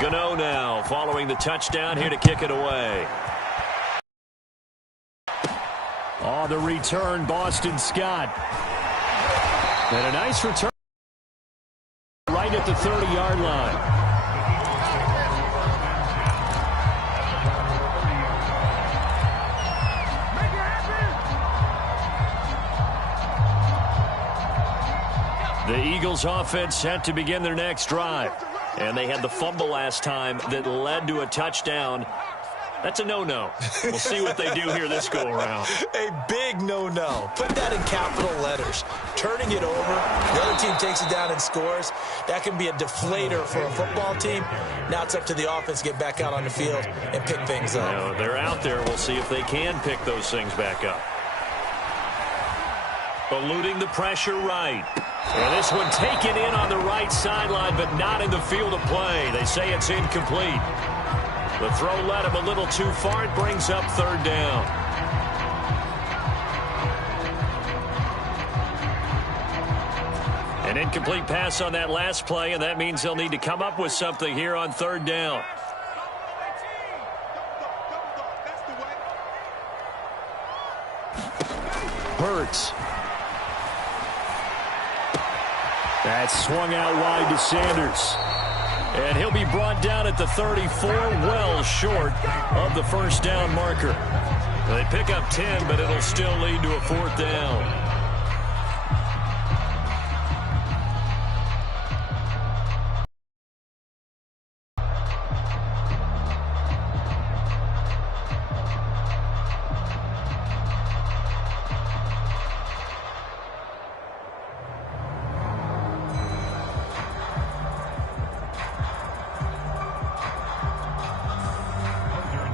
Gano now following the touchdown here to kick it away. On the return, Boston Scott. And a nice return right at the 30-yard line. The Eagles offense set to begin their next drive. And they had the fumble last time that led to a touchdown. That's a no-no. We'll see what they do here this go-around. A big no-no. Put that in capital letters. Turning it over, the other team takes it down and scores. That can be a deflator for a football team. Now it's up to the offense to get back out on the field and pick things up. Now, they're out there. We'll see if they can pick those things back up. Eluding the pressure right. And this one taken in on the right sideline, but not in the field of play. They say it's incomplete. The throw led him a little too far. It brings up third down. An incomplete pass on that last play, and that means they'll need to come up with something here on third down. Hurts. That's swung out wide to Sanders. And he'll be brought down at the 34, well short of the first down marker. They pick up 10, but it'll still lead to a fourth down.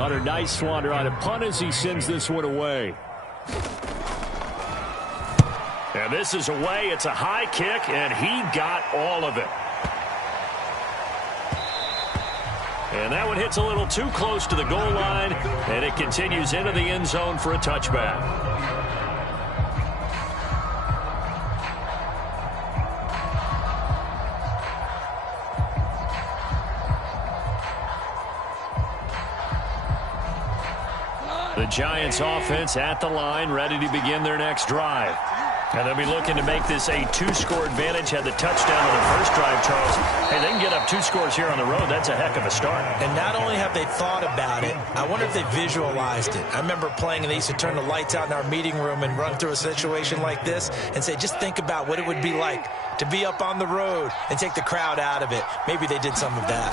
Hunter, nice swander on a punt as he sends this one away. And this is away. It's a high kick, and he got all of it. And that one hits a little too close to the goal line, and it continues into the end zone for a touchback. The Giants offense at the line, ready to begin their next drive. And they'll be looking to make this a two-score advantage. Had the touchdown on the first drive, Charles. Hey, they can get up 2 scores here on the road. That's a heck of a start. And not only have they thought about it, I wonder if they visualized it. I remember playing, and they used to turn the lights out in our meeting room and run through a situation like this and say, just think about what it would be like to be up on the road and take the crowd out of it. Maybe they did some of that.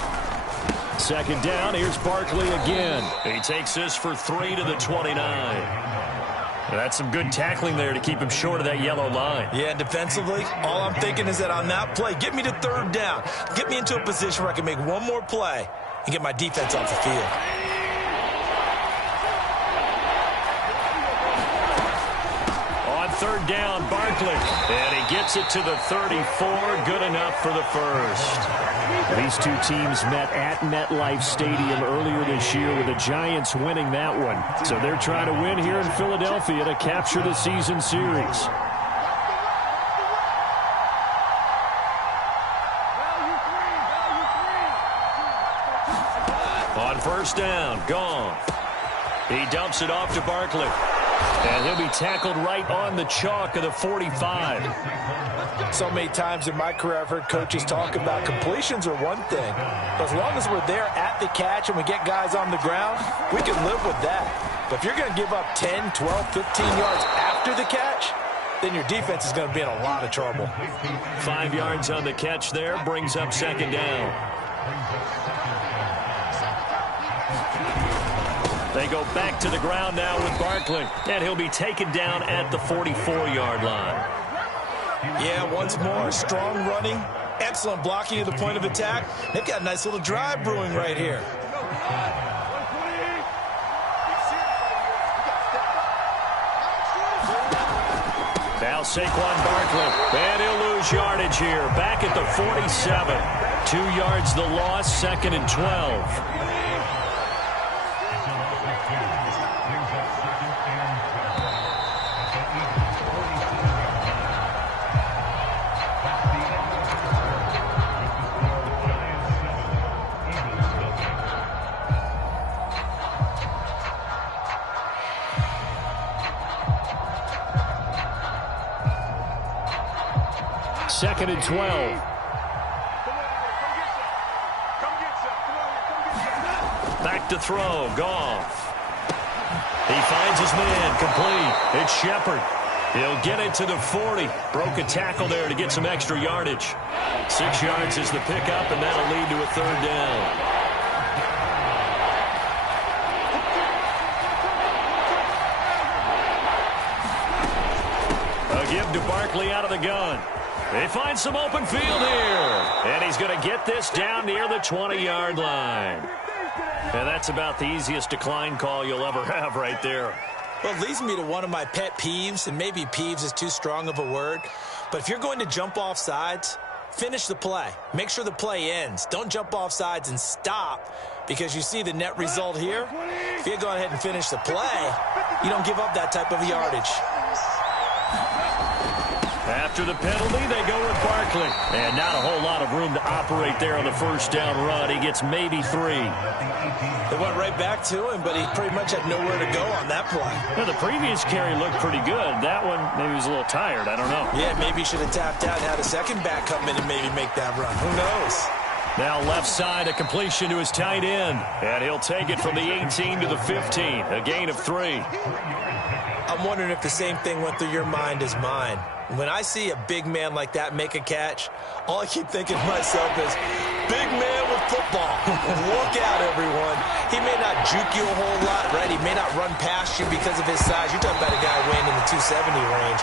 Second down, here's Barkley again. He takes this for 3 to the 29. That's some good tackling there to keep him short of that yellow line. Yeah, and defensively, all I'm thinking is that on that play, get me to third down. Get me into a position where I can make one more play and get my defense off the field. On third down, Barkley. And he gets it to the 34. Good enough for the first. These two teams met at MetLife Stadium earlier this year with the Giants winning that one. So they're trying to win here in Philadelphia to capture the season series. On first down, gone. He dumps it off to Barkley. And he'll be tackled right on the chalk of the 45. So many times in my career I've heard coaches talk about completions are one thing. But as long as we're there at the catch and we get guys on the ground, we can live with that. But if you're going to give up 10, 12, 15 yards after the catch, then your defense is going to be in a lot of trouble. 5 yards on the catch there brings up second down. They go back to the ground now with Barkley, and he'll be taken down at the 44-yard line. Yeah, once more, strong running, excellent blocking at the point of attack. They've got a nice little drive brewing right here. Now Saquon Barkley, and he'll lose yardage here. Back at the 47. 2 yards the loss, second and 12. 2nd and 12. Back to throw, Goff. He finds his man, complete. It's Shepard. He'll get it to the 40. Broke a tackle there to get some extra yardage. 6 yards is the pickup, and that'll lead to a 3rd down. A give to Barkley out of the gun. They find some open field here. And he's going to get this down near the 20-yard line. And that's about the easiest decline call you'll ever have right there. Well, it leads me to one of my pet peeves, and maybe peeves is too strong of a word. But if you're going to jump off sides, finish the play. Make sure the play ends. Don't jump off sides and stop, because you see the net result here. If you go ahead and finish the play, you don't give up that type of yardage. After the penalty, they go with Barkley. And not a whole lot of room to operate there on the 1st down run. He gets maybe 3. They went right back to him, but he pretty much had nowhere to go on that play. Well, the previous carry looked pretty good. That one, maybe he was a little tired. I don't know. Yeah, maybe he should have tapped out and had a second back come in and maybe make that run. Who knows? Now left side, a completion to his tight end. And he'll take it from the 18 to the 15. A gain of 3. I'm wondering if the same thing went through your mind as mine. When I see a big man like that make a catch, all I keep thinking to myself is, big man with football. Look out, everyone. He may not juke you a whole lot, right? He may not run past you because of his size. You're talking about a guy weighing in the 270 range.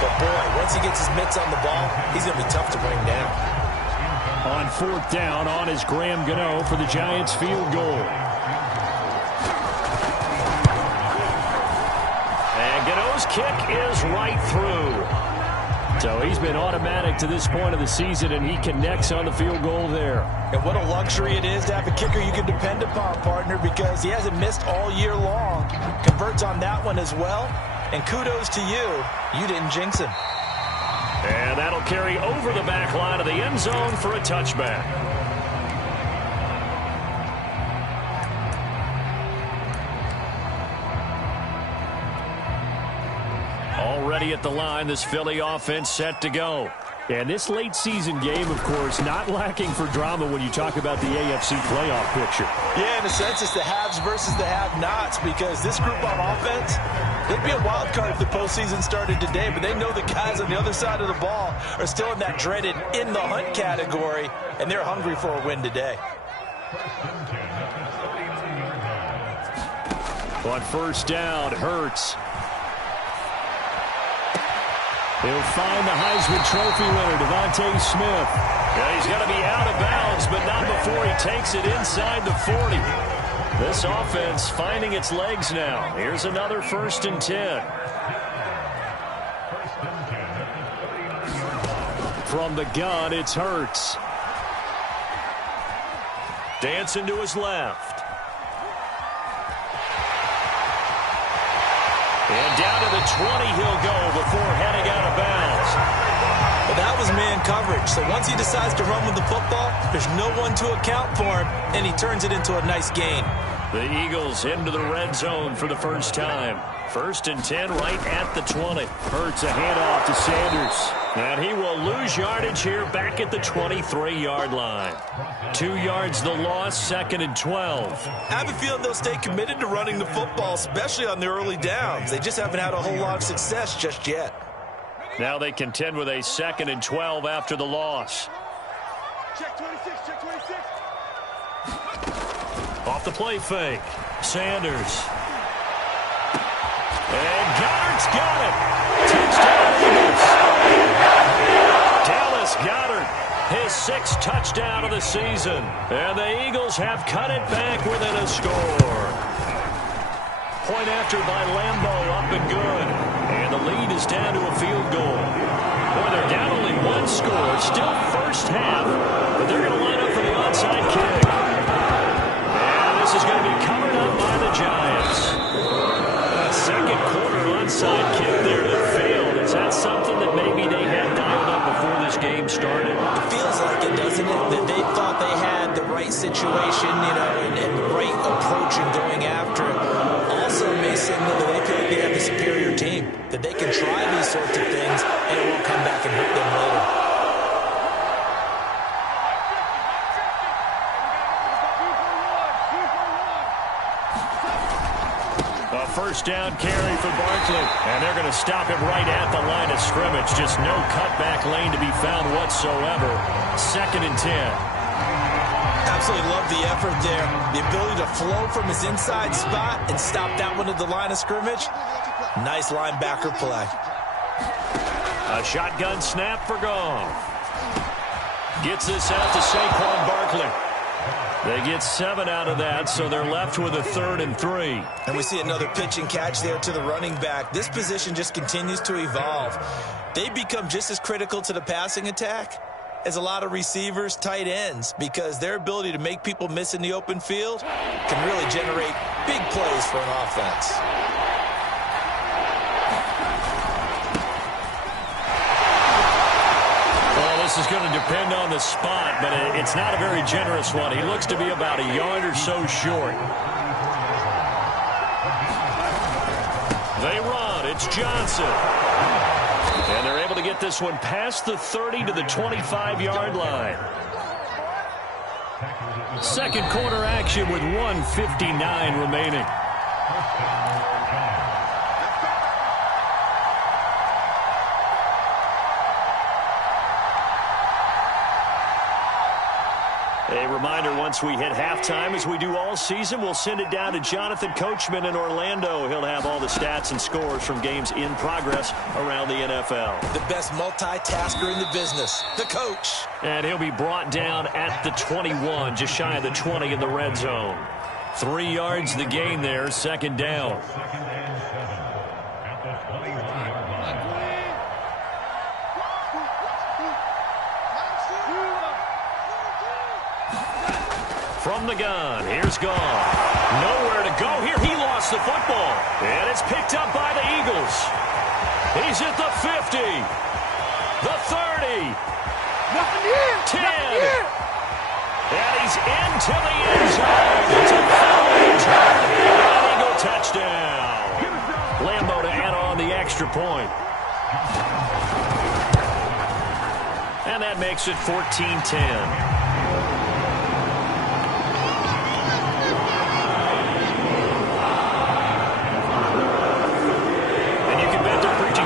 But, boy, once he gets his mitts on the ball, he's going to be tough to bring down. On 4th down, on is Graham Gano for the Giants field goal. And Gano's kick is right through. So he's been automatic to this point of the season, and he connects on the field goal there. And what a luxury it is to have a kicker you can depend upon, partner, because he hasn't missed all year long. Converts on that one as well. And kudos to you. You didn't jinx him. And that'll carry over the back line of the end zone for a touchback. Already at the line, this Philly offense set to go. And this late season game, of course, not lacking for drama when you talk about the AFC playoff picture. Yeah, in a sense, it's the haves versus the have-nots, because this group on offense, they'd be a wild card if the postseason started today, but they know the guys on the other side of the ball are still in that dreaded in the hunt category, and they're hungry for a win today. On 1st down, Hurts. He'll find the Heisman Trophy winner, Devontae Smith. Yeah, he's got to be out of bounds, but not before he takes it inside the 40. This offense finding its legs now. Here's another 1st and 10. From the gun, it's Hurts. Dancing to his left. And down to the 20 he'll go before heading out of bounds. Well, that was man coverage. So once he decides to run with the football, there's no one to account for him, and he turns it into a nice gain. The Eagles into the red zone for the first time. 1st and 10 right at the 20. Hurts a handoff to Sanders. And he will lose yardage here back at the 23-yard line. 2 yards the loss, 2nd and 12. I have a feeling they'll stay committed to running the football, especially on the early downs. They just haven't had a whole lot of success just yet. Now they contend with a 2nd and 12 after the loss. Check 26, check 26. Off the play fake. Sanders. And Goddard's got it. Touchdown Eagles. Dallas Goedert, his 6th touchdown of the season. And the Eagles have cut it back within a score. Point after by Lambeau, up and good. And the lead is down to a field goal. Boy, they're down only 1 score. Still first half, but they're going to line up for the onside kick. And this is going to be covered up by the Giants. Second quarter onside kick there that failed. Is that something that maybe they had dialed up before this game started? It feels like it, doesn't it? That they thought they had the right situation, you know, and the right approach in going after it. Also may signal that they feel like they have the superior team, that they can try these sorts of things and it won't come back and hurt them later. first down carry for Barkley. And they're going to stop him right at the line of scrimmage. Just no cutback lane to be found whatsoever. 2nd and 10. Absolutely love the effort there. The ability to flow from his inside spot and stop that one at the line of scrimmage. Nice linebacker play. A shotgun snap for Goff. Gets this out to Saquon Barkley. They get 7 out of that, so they're left with a 3rd and 3. And we see another pitch and catch there to the running back. This position just continues to evolve. They become just as critical to the passing attack as a lot of receivers, tight ends, because their ability to make people miss in the open field can really generate big plays for an offense. This is going to depend on the spot, but it's not a very generous one. He looks to be about a yard or so short. They run. It's Johnson. And they're able to get this one past the 30 to the 25-yard line. Second quarter action with 1:59 remaining. A reminder, once we hit halftime, as we do all season, we'll send it down to Jonathan Coachman in Orlando. He'll have all the stats and scores from games in progress around the NFL. The best multitasker in the business, the coach. And he'll be brought down at the 21, just shy of the 20 in the red zone. 3 yards the gain there, 2nd down. From the gun, here's Goff. Nowhere to go here. He lost the football. And it's picked up by the Eagles. He's at the 50. The 30. 10. And he's into the end zone. It's a foul return. An Eagle touchdown. Lambo to add on the extra point. And that makes it 14-10.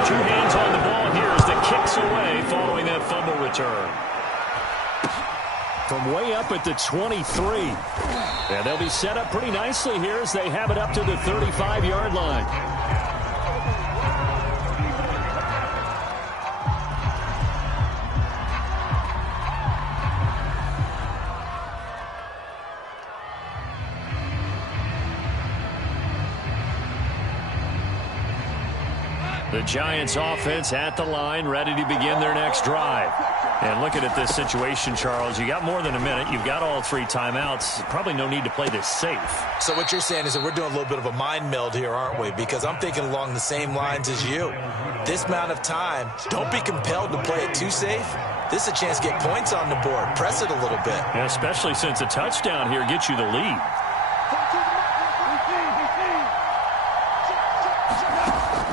Two hands on the ball here as the kick's away following that fumble return. From way up at the 23. And they'll be set up pretty nicely here as they have it up to the 35-yard line. The Giants offense at the line, ready to begin their next drive. And looking at this situation, Charles, you got more than a minute. You've got all 3 timeouts. Probably no need to play this safe. So what you're saying is that we're doing a little bit of a mind meld here, aren't we? Because I'm thinking along the same lines as you. This amount of time, don't be compelled to play it too safe. This is a chance to get points on the board. Press it a little bit. Yeah, especially since a touchdown here gets you the lead.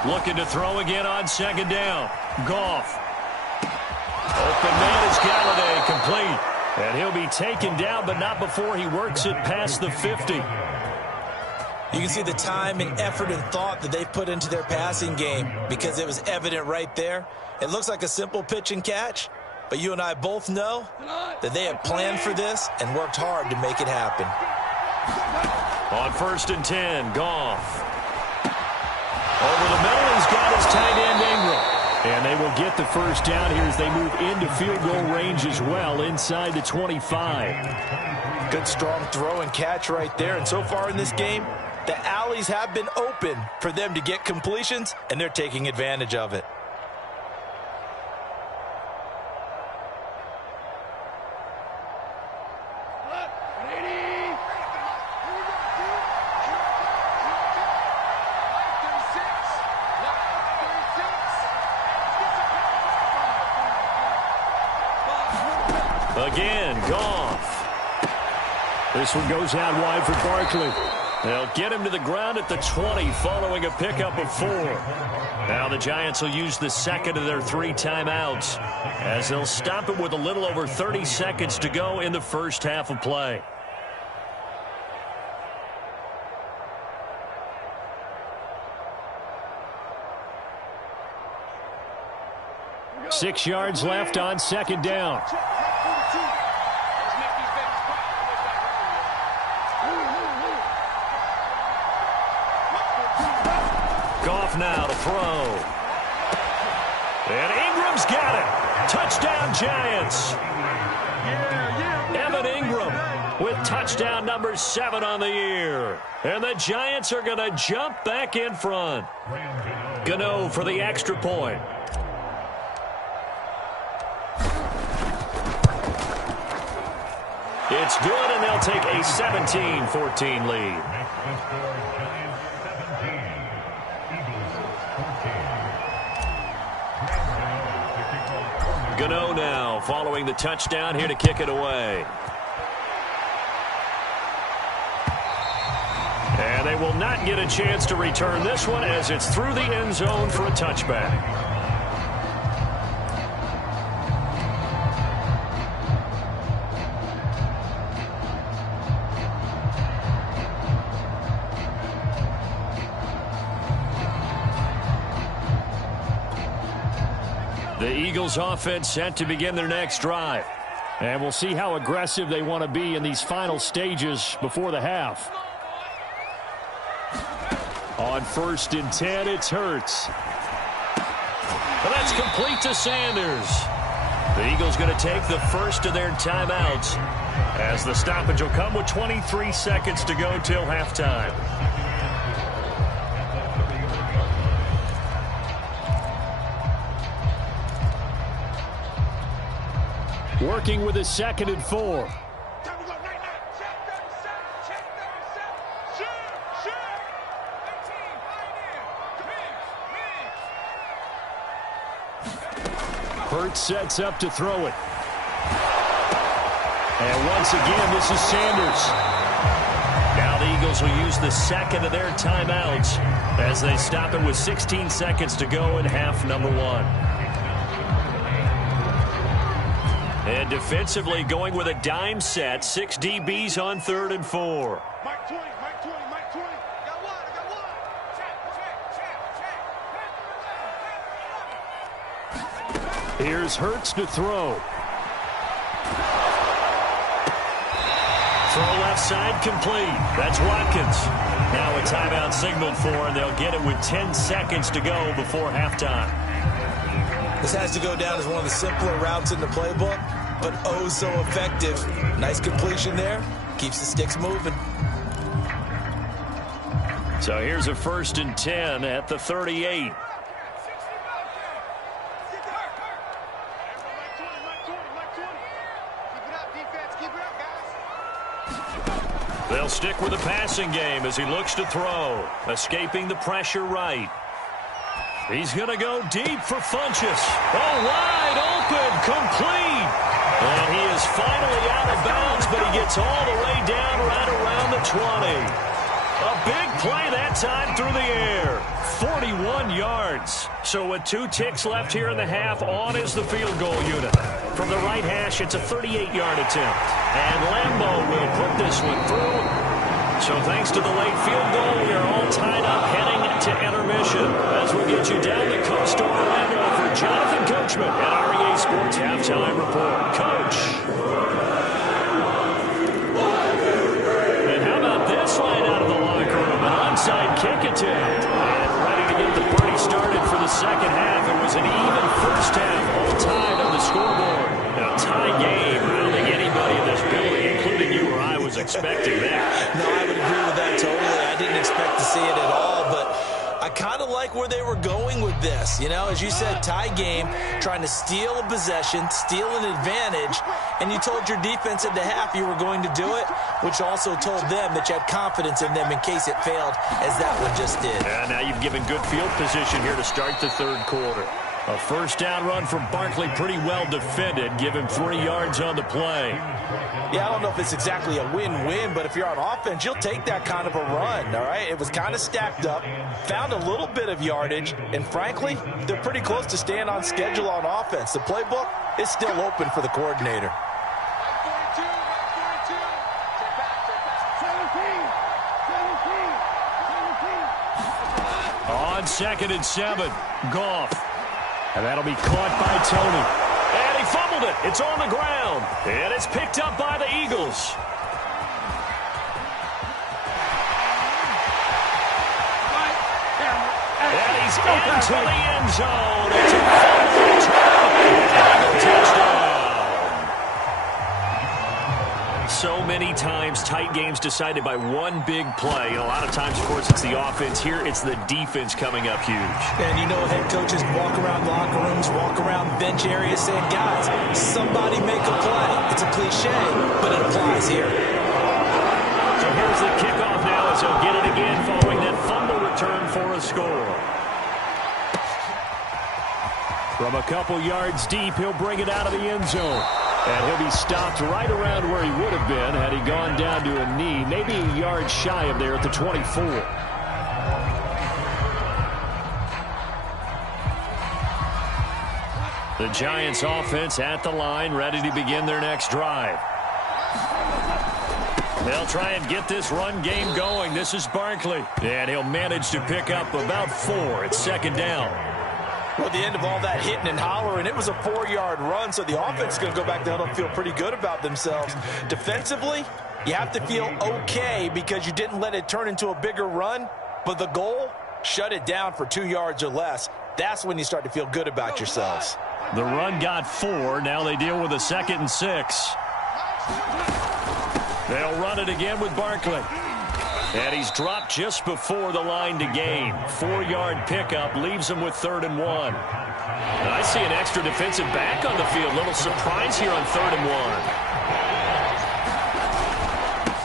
Looking to throw again on 2nd down. Goff. Open man is Galladay, complete. And he'll be taken down, but not before he works it past the 50. You can see the time and effort and thought that they've put into their passing game because it was evident right there. It looks like a simple pitch and catch, but you and I both know that they have planned for this and worked hard to make it happen. On 1st and 10, Goff. Over the middle, he's got his tight end Ingram. And they will get the first down here as they move into field goal range as well, inside the 25. Good strong throw and catch right there. And so far in this game, the alleys have been open for them to get completions, and they're taking advantage of it. Again, Goff. This one goes out wide for Barkley. They'll get him to the ground at the 20 following a pickup of 4. Now the Giants will use the second of their 3 timeouts as they'll stop it with a little over 30 seconds to go in the first half of play. 6 yards left on second down. Goff now to throw. And Ingram's got it. Touchdown, Giants. Evan Ingram with touchdown number 7 on the year. And the Giants are going to jump back in front. Gano for the extra point. It's good, and they'll take a 17-14 lead. Gano now following the touchdown here to kick it away. And they will not get a chance to return this one as it's through the end zone for a touchback. The Eagles offense set to begin their next drive. And we'll see how aggressive they want to be in these final stages before the half. On 1st and 10, it's Hurts. And that's complete to Sanders. The Eagles going to take the first of their timeouts as the stoppage will come with 23 seconds to go till halftime. Working with a 2nd and 4. Hurts sets up to throw it. And once again, this is Sanders. Now the Eagles will use the 2nd of their timeouts as they stop it with 16 seconds to go in half number 1. And defensively going with a dime set. 6 DBs on 3rd and 4. Mike 20, Mike 20, Mike 20. Got one, I got one. Check. Here's Hurts to throw. Throw left side complete. That's Watkins. Now a timeout signaled for, and they'll get it with 10 seconds to go before halftime. This has to go down as one of the simpler routes in the playbook, but oh so effective. Nice completion there. Keeps the sticks moving. So here's a 1st and 10 at the 38. They'll stick with the passing game as he looks to throw. Escaping the pressure right. He's going to go deep for Funchess. Oh, wide open, complete. And he is finally out of bounds, but he gets all the way down right around the 20. A big play that time through the air. 41 yards. So with 2 ticks left here in the half, on is the field goal unit. From the right hash, it's a 38-yard attempt. And Lambeau will put this one through. So thanks to the late field goal, we are all tied up heading to intermission. As we'll get you down the coast to Orlando for Jonathan Coachman at REA Sports Halftime Report. Coach. And how about this line out of the locker room? An onside kick attempt. And ready to get the party started for the second half. It was an even first half, all tied on the scoreboard. A tie game. I don't think anybody in this building, including you or I, was expecting that. No, I would agree with that totally. I didn't expect to see it at all, but I kind of like where they were going with this. You know, as you said, tie game, trying to steal a possession, steal an advantage, and you told your defense at the half you were going to do it, which also told them that you had confidence in them in case it failed, as that one just did. And now you've given good field position here to start the 3rd quarter. A first down run from Barkley, pretty well defended. Give him 3 yards on the play. Yeah, I don't know if it's exactly a win-win, but if you're on offense, you'll take that kind of a run, all right? It was kind of stacked up, found a little bit of yardage, and frankly, they're pretty close to staying on schedule on offense. The playbook is still open for the coordinator. On 2nd and 7, Goff. And that'll be caught by Tony. And he fumbled it. It's on the ground. And it's picked up by the Eagles. And he's into the end zone. It's a fumble return. Touchdown. So many times, tight games decided by one big play. And a lot of times, of course, it's the offense. Here, it's the defense coming up huge. And you know head coaches walk around locker rooms, walk around bench areas saying, guys, somebody make a play. It's a cliche, but it applies here. So here's the kickoff now as he'll get it again following that fumble return for a score. From a couple yards deep, he'll bring it out of the end zone. And he'll be stopped right around where he would have been had he gone down to a knee, maybe a yard shy of there at the 24. The Giants offense at the line, ready to begin their next drive. They'll try and get this run game going. This is Barkley. And he'll manage to pick up about 4. It's second down. Well, at the end of all that hitting and hollering, it was a 4-yard run, so the offense is going to go back down and feel pretty good about themselves. Defensively, you have to feel okay because you didn't let it turn into a bigger run, but the goal, shut it down for 2 yards or less. That's when you start to feel good about yourselves. The run got 4. Now they deal with a 2nd and 6. They'll run it again with Barkley. And he's dropped just before the line to gain. 4-yard pickup leaves him with 3rd and 1. I see an extra defensive back on the field. Little surprise here on 3rd and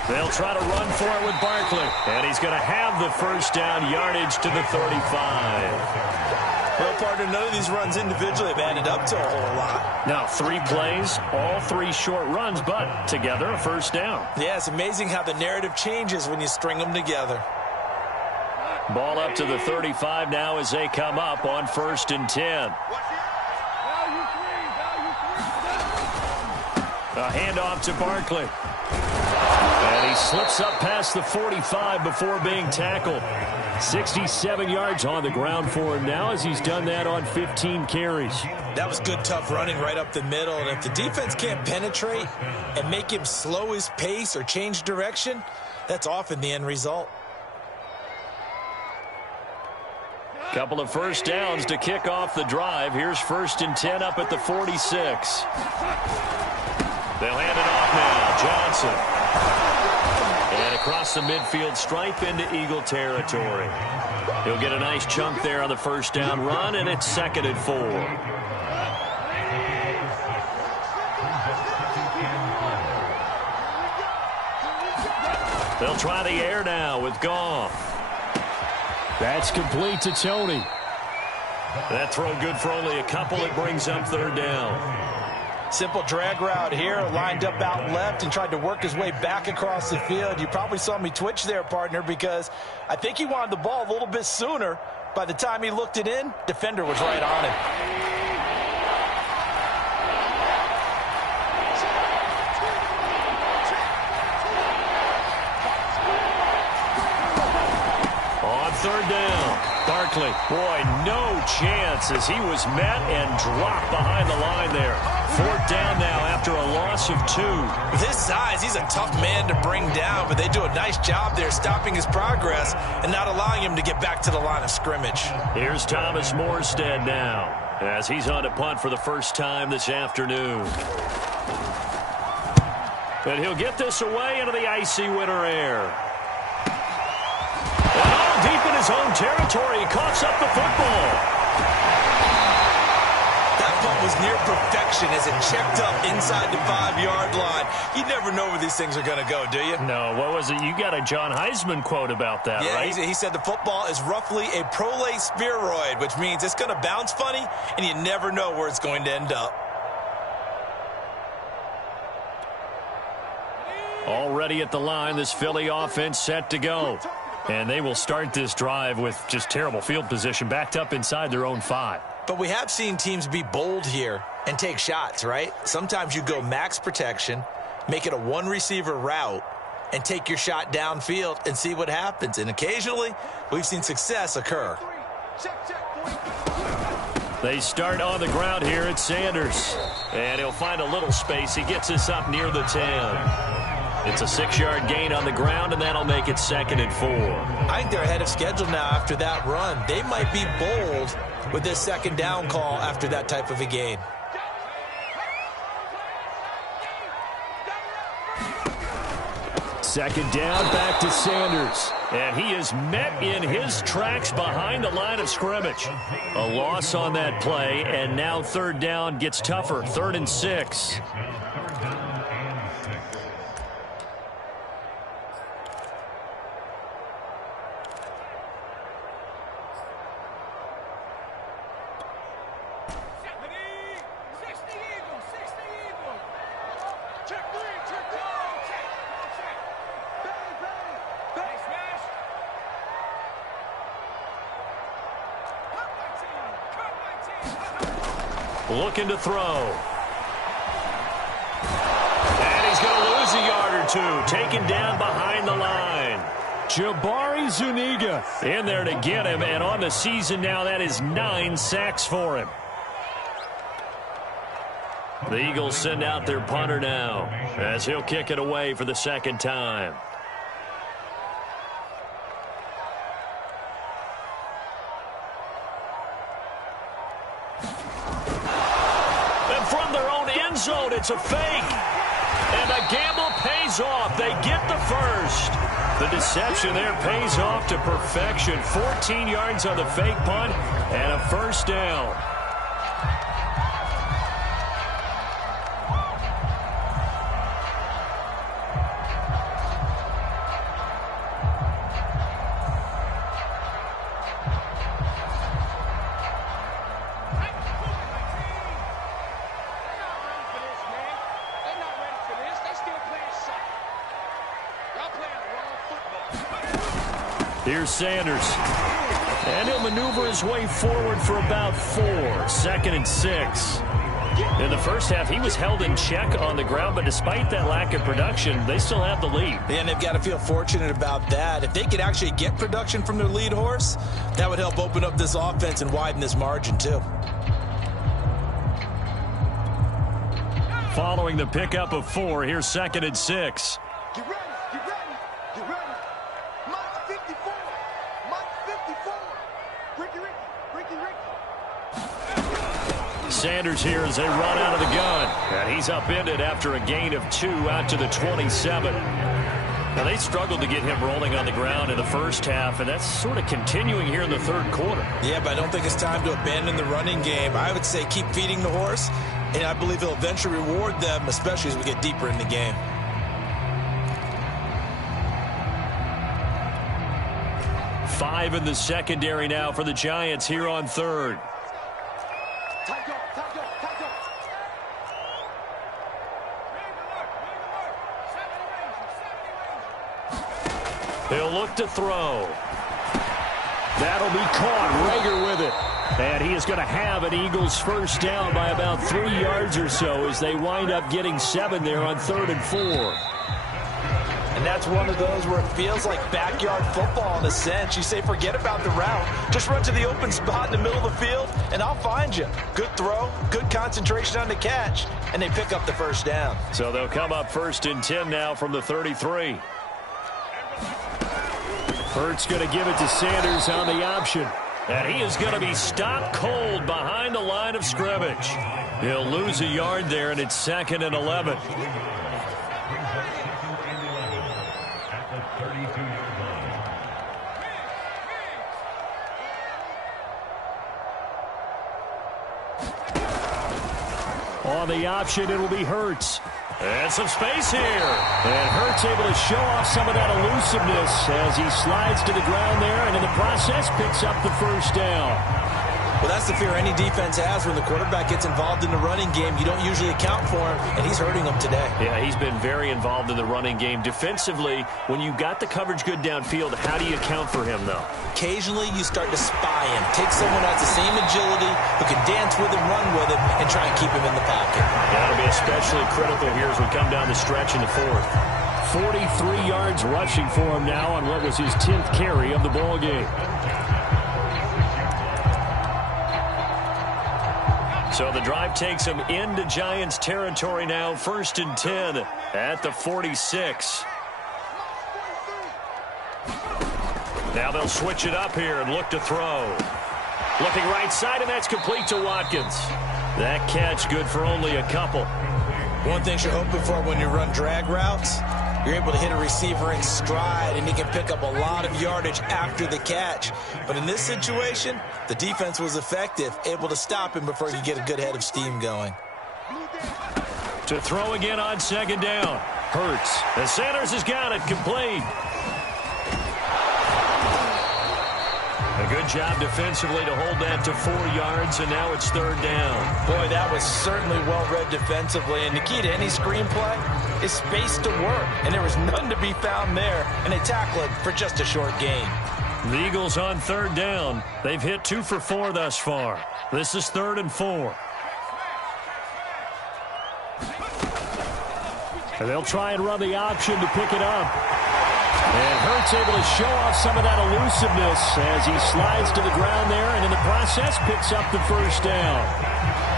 1. They'll try to run for it with Barkley. And he's going to have the first down, yardage to the 35. Well, partner, none of these runs individually have added up to a whole lot. Now, 3 plays, all 3 short runs, but together a first down. Yeah, it's amazing how the narrative changes when you string them together. Ball up to the 35 now as they come up on 1st and 10. A handoff to Barkley. And he slips up past the 45 before being tackled. 67 yards on the ground for him now as he's done that on 15 carries. That was good, tough running right up the middle. And if the defense can't penetrate and make him slow his pace or change direction, that's often the end result. Couple of first downs to kick off the drive. Here's 1st and 10 up at the 46. They'll hand it off now. Johnson. And across the midfield stripe into Eagle territory. He'll get a nice chunk there on the first down run, and it's 2nd and 4. They'll try the air now with Goff. That's complete to Tony. That throw good for only a couple. It brings up 3rd down. Simple drag route here, lined up out left and tried to work his way back across the field. You probably saw me twitch there, partner, because I think he wanted the ball a little bit sooner. By the time he looked it in, defender was right on him. On 3rd down, Barkley. Boy, no chance as he was met and dropped behind the line there. 4th down now after a loss of 2. With his size, he's a tough man to bring down, but they do a nice job there stopping his progress and not allowing him to get back to the line of scrimmage. Here's Thomas Morstead now as he's on to punt for the first time this afternoon. And he'll get this away into the icy winter air. And all deep in his own territory, he coughs up the football. Punt was near perfection as it checked up inside the 5-yard line. You never know where these things are going to go, do you? No, what was it? You got a John Heisman quote about that, right? Yeah, he said the football is roughly a prolate spheroid, which means it's going to bounce funny, and you never know where it's going to end up. Already at the line, this Philly offense set to go. And they will start this drive with just terrible field position, backed up inside their own 5. But we have seen teams be bold here and take shots, right? Sometimes you go max protection, make it a one-receiver route, and take your shot downfield and see what happens. And occasionally, we've seen success occur. They start on the ground here at Sanders. And he'll find a little space. He gets us up near the 10. It's a 6-yard gain on the ground, and that'll make it 2nd and 4. I think they're ahead of schedule now after that run. They might be bold with this 2nd down call after that type of a gain. Second down, back to Sanders. And he is met in his tracks behind the line of scrimmage. A loss on that play, and now 3rd down gets tougher. 3rd and 6. Looking to throw. And he's going to lose a yard or two. Taken down behind the line. Jabari Zuniga in there to get him. And on the season now, that is 9 sacks for him. The Eagles send out their punter now as he'll kick it away for the 2nd time. Zone, it's a fake. And the gamble pays off. They get the first. The deception there pays off to perfection. 14 yards on the fake punt and a 1st down. Here's Sanders. And he'll maneuver his way forward for about 4. 2nd and 6. In the first half, he was held in check on the ground, but despite that lack of production, they still have the lead. And they've got to feel fortunate about that. If they could actually get production from their lead horse, that would help open up this offense and widen this margin, too. Following the pickup of 4, here's 2nd and 6. Get ready, get ready, get ready. Mike 54, Mike 54. Ricky, Sanders here as they run out of the gun. And he's upended after a gain of 2 out to the 27. Now, they struggled to get him rolling on the ground in the first half, and that's sort of continuing here in the 3rd quarter. Yeah, but I don't think it's time to abandon the running game. I would say keep feeding the horse, and I believe he'll eventually reward them, especially as we get deeper in the game. Five in the secondary now for the Giants here on 3rd. He'll look to throw. That'll be caught. Rager with it. And he is going to have an Eagles first down by about 3 yards or so as they wind up getting 7 there on 3rd and 4. And that's one of those where it feels like backyard football in a sense. You say forget about the route. Just run to the open spot in the middle of the field, and I'll find you. Good throw, good concentration on the catch, and they pick up the first down. So they'll come up 1st and 10 now from the 33. Hurts going to give it to Sanders on the option. And he is going to be stopped cold behind the line of scrimmage. He'll lose a yard there, and it's 2nd and 11. On the option, it'll be Hurts. And some space here. And Hurts able to show off some of that elusiveness as he slides to the ground there and in the process picks up the first down. Well, that's the fear any defense has when the quarterback gets involved in the running game. You don't usually account for him, and he's hurting them today. Yeah, he's been very involved in the running game. Defensively, when you got the coverage good downfield, how do you account for him, though? Occasionally, you start to spy him. Take someone who has the same agility, who can dance with him, run with him, and try and keep him in the pocket. That'll be especially critical here as we come down the stretch in the 4th. 43 yards rushing for him now on what was his 10th carry of the ball game. So the drive takes them into Giants territory now. 1st and 10 at the 46. Now they'll switch it up here and look to throw. Looking right side, and that's complete to Watkins. That catch good for only a couple. One thing you're hoping for when you run drag routes, you're able to hit a receiver in stride, and he can pick up a lot of yardage after the catch. But in this situation, the defense was effective, able to stop him before he could get a good head of steam going. To throw again on 2nd down. Hurts. And Sanders has got it complete. A good job defensively to hold that to 4 yards, and now it's 3rd down. Boy, that was certainly well-read defensively, and the key to any screenplay is space to work, and there was none to be found there, and they tackle it for just a short gain. The Eagles on 3rd down. They've hit 2 for 4 thus far. This is 3rd and 4. And they'll try and run the option to pick it up. And Hurts able to show off some of that elusiveness as he slides to the ground there, and in the process picks up the 1st down.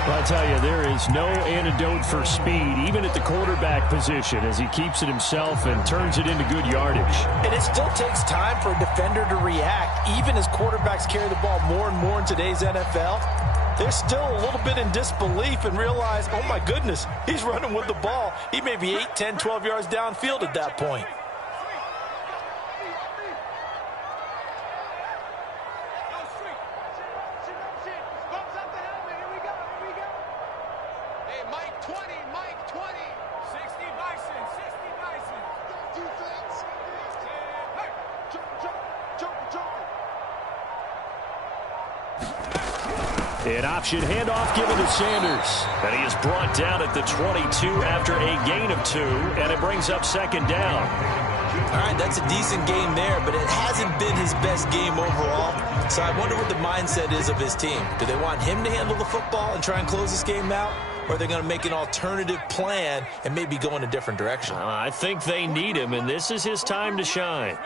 Well, I tell you, there is no antidote for speed, even at the quarterback position, as he keeps it himself and turns it into good yardage. And it still takes time for a defender to react, even as quarterbacks carry the ball more and more in today's NFL. They're still a little bit in disbelief and realize, oh my goodness, he's running with the ball. He may be 8, 10, 12 yards downfield at that point. An option handoff given to Sanders. And he is brought down at the 22 after a gain of 2, and it brings up 2nd down. All right, that's a decent game there, but it hasn't been his best game overall. So I wonder what the mindset is of his team. Do they want him to handle the football and try and close this game out? Or are they going to make an alternative plan and maybe go in a different direction? I think they need him, and this is his time to shine.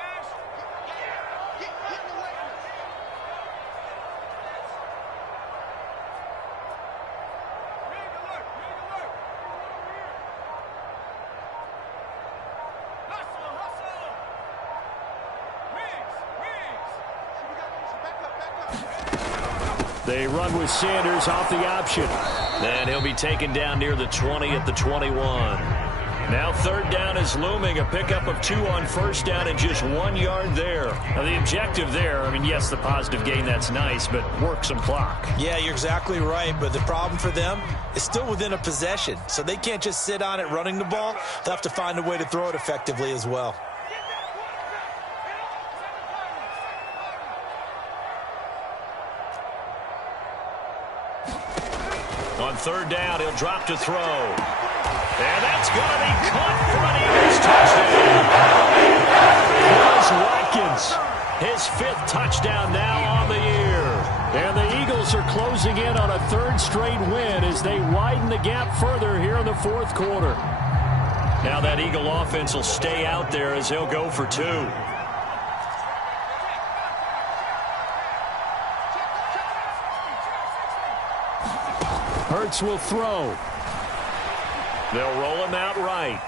They run with Sanders off the option. And he'll be taken down near the 20 at the 21. Now 3rd down is looming. A pickup of 2 on 1st down and just 1 yard there. Now the objective there, I mean, yes, the positive gain, that's nice, but work some clock. Yeah, you're exactly right, but the problem for them is still within a possession. So they can't just sit on it running the ball. They'll have to find a way to throw it effectively as well. On 3rd down, he'll drop to throw. And that's going to be caught for an Eagles touchdown. Here's Watkins. His 5th touchdown now on the year. And the Eagles are closing in on a 3rd straight win as they widen the gap further here in the 4th quarter. Now that Eagle offense will stay out there as they'll go for 2. Hurts will throw. They'll roll him out right.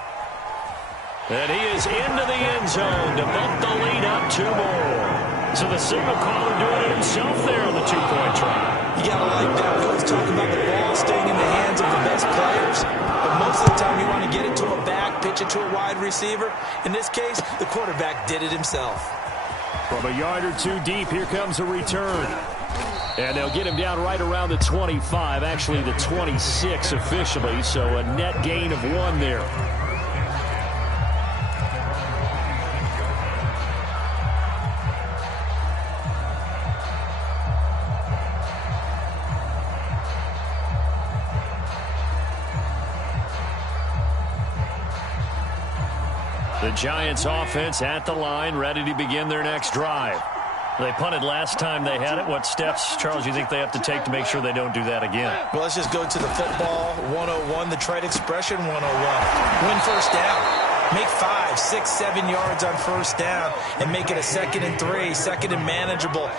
And he is into the end zone to bump the lead up 2 more. So the signal caller doing it himself there on the 2-point try. You got to like that. We always talk about the ball staying in the hands of the best players. But most of the time you want to get it to a back, pitch it to a wide receiver. In this case, the quarterback did it himself. From a yard or 2 deep, here comes a return. And they'll get him down right around the 25, actually the 26 officially, so a net gain of 1 there. The Giants offense at the line, ready to begin their next drive. They punted last time they had it. What steps, Charles, you think they have to take to make sure they don't do that again? Well, let's just go to the football 101, the trade expression 101. Win 1st down. Make 5, 6, 7 yards on 1st down and make it a 2nd and 3, 2nd and manageable.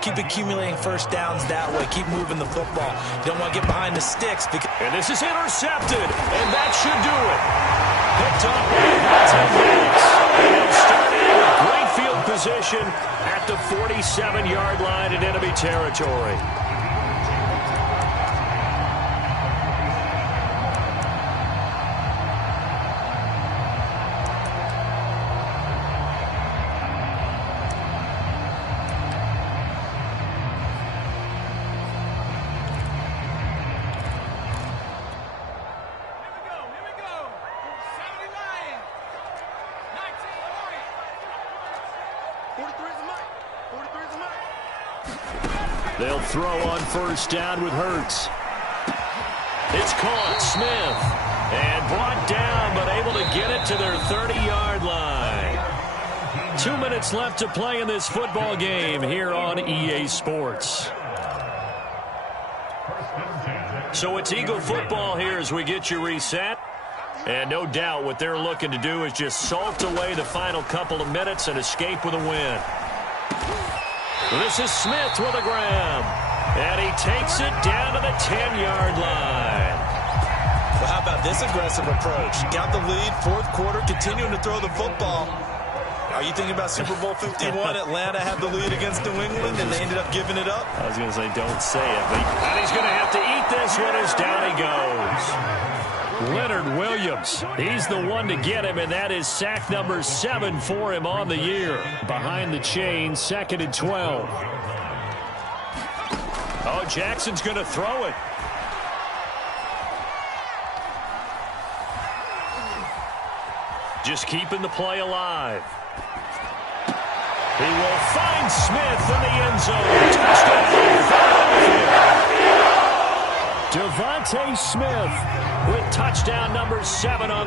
Keep accumulating first downs that way. Keep moving the football. Don't want to get behind the sticks. And this is intercepted, and that should do it. Picked up by about 10 minutes. And they'll start in with great field position at the 47-yard line in enemy territory. They'll throw on first down with Hurts. It's caught. Smith. And brought down, but able to get it to their 30-yard line. 2 minutes left to play in this football game here on EA Sports. So it's Eagle football here as we get you reset. And no doubt what they're looking to do is just salt away the final couple of minutes and escape with a win. This is Smith with a grab. And he takes it down to the 10-yard line. Well, how about this aggressive approach? Got the lead, fourth quarter, continuing to throw the football. Are you thinking about Super Bowl 51? Atlanta had the lead against New England, and they ended up giving it up? I was going to say, don't say it. And he's going to have to eat this one as down he goes. Leonard Williams, he's the one to get him, and that is sack number 7 for him on the year. Behind the chain, 2nd and 12. Oh, Jackson's going to throw it. Just keeping the play alive. He will find Smith in the end zone. Touchdown. Devontae Smith with touchdown number 7 on